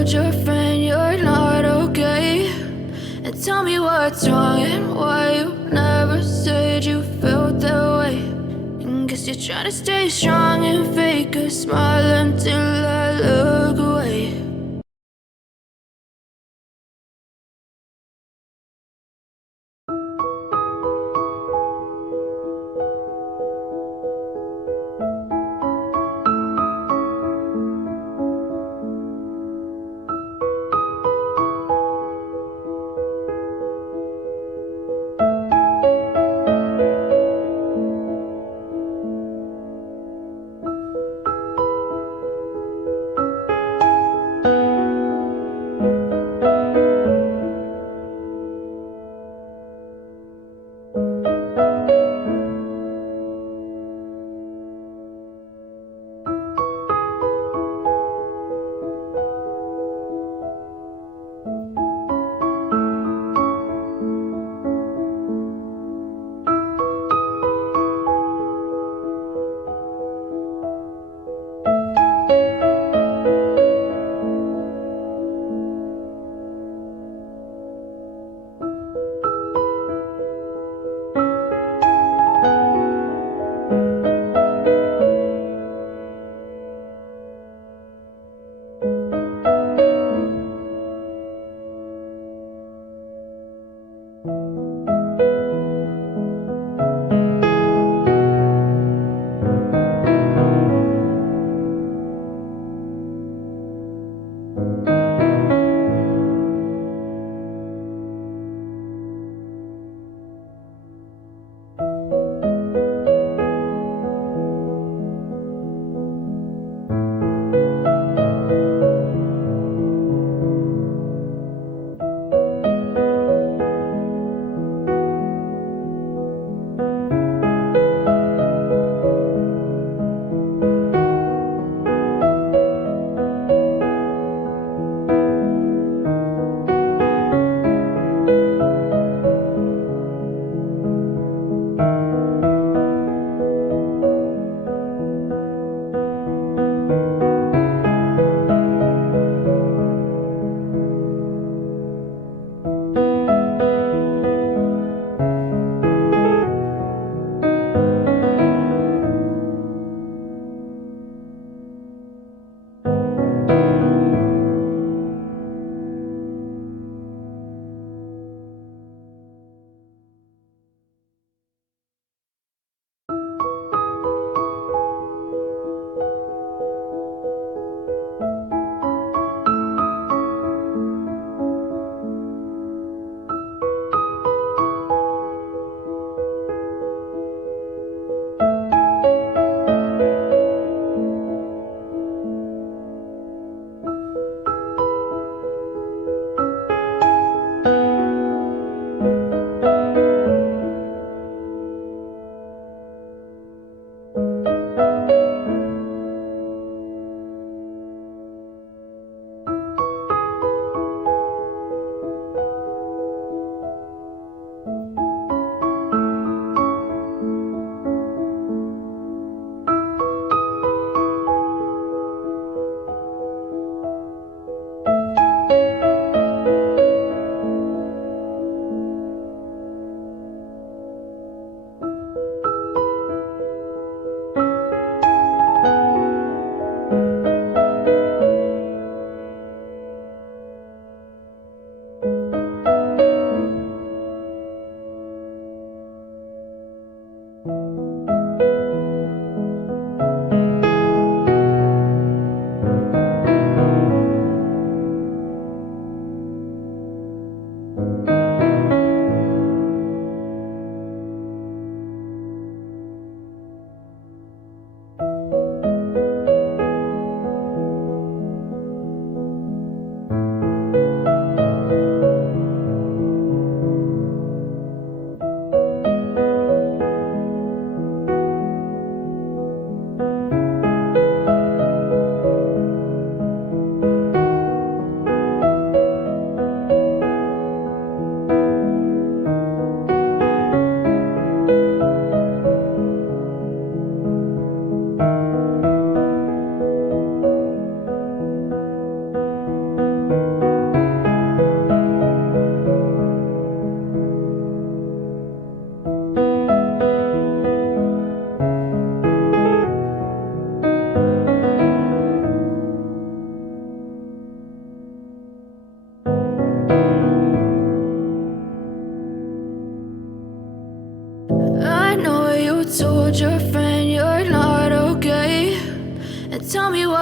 told your friend you're not okay, and tell me what's wrong and why you never said you felt that way. And guess you're trying to stay strong and fake a smile until I look away.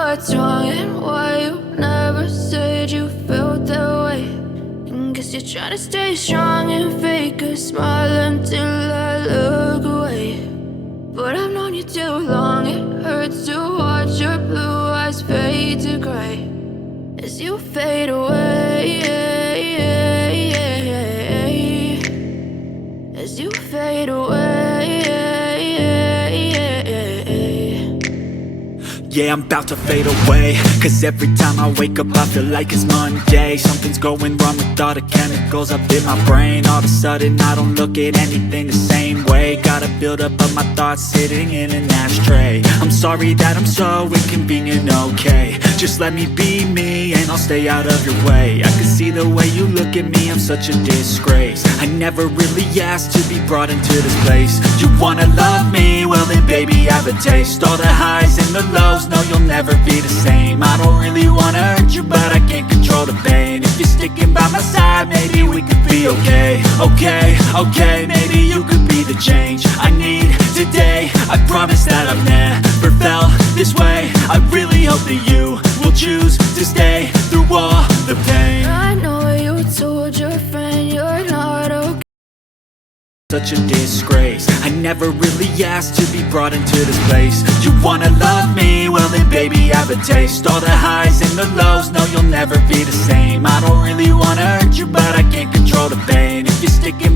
what's wrong and why you never said you felt that way. And guess you're trying to stay strong and fake a smile until I look away. But I've known you too long, it hurts to watch your blue eyes fade to gray as you fade away, as you fade away. Yeah, I'm about to fade away, cause every time I wake up I feel like it's Monday. Something's going wrong with all the chemicals up in my brain. All of a sudden I don't look at anything the same way. Gotta build up of my thoughts sitting in an ashtray. I'm sorry that I'm so inconvenient, okay. Just let me be me and I'll stay out of your way. I can see the way you look at me, I'm such a disgrace. I never really asked to be brought into this place. You wanna love me? Well then baby have a taste. All the highs and the lows, no you'll never be the same. I don't really wanna hurt you but I can't control the pain. If you're sticking by my side maybe we could be okay. Okay, maybe you could be the change I need today. I promise that I've never felt this way. I really hope that you will choose to stay through all the pain. I know you told your friend you're not okay. Such a disgrace. I never really asked to be brought into this place. You wanna love me? Well then baby have a taste. All the highs and the lows, no you'll never be the same. I don't really wanna hurt you but I can't control the pain. If you're sticking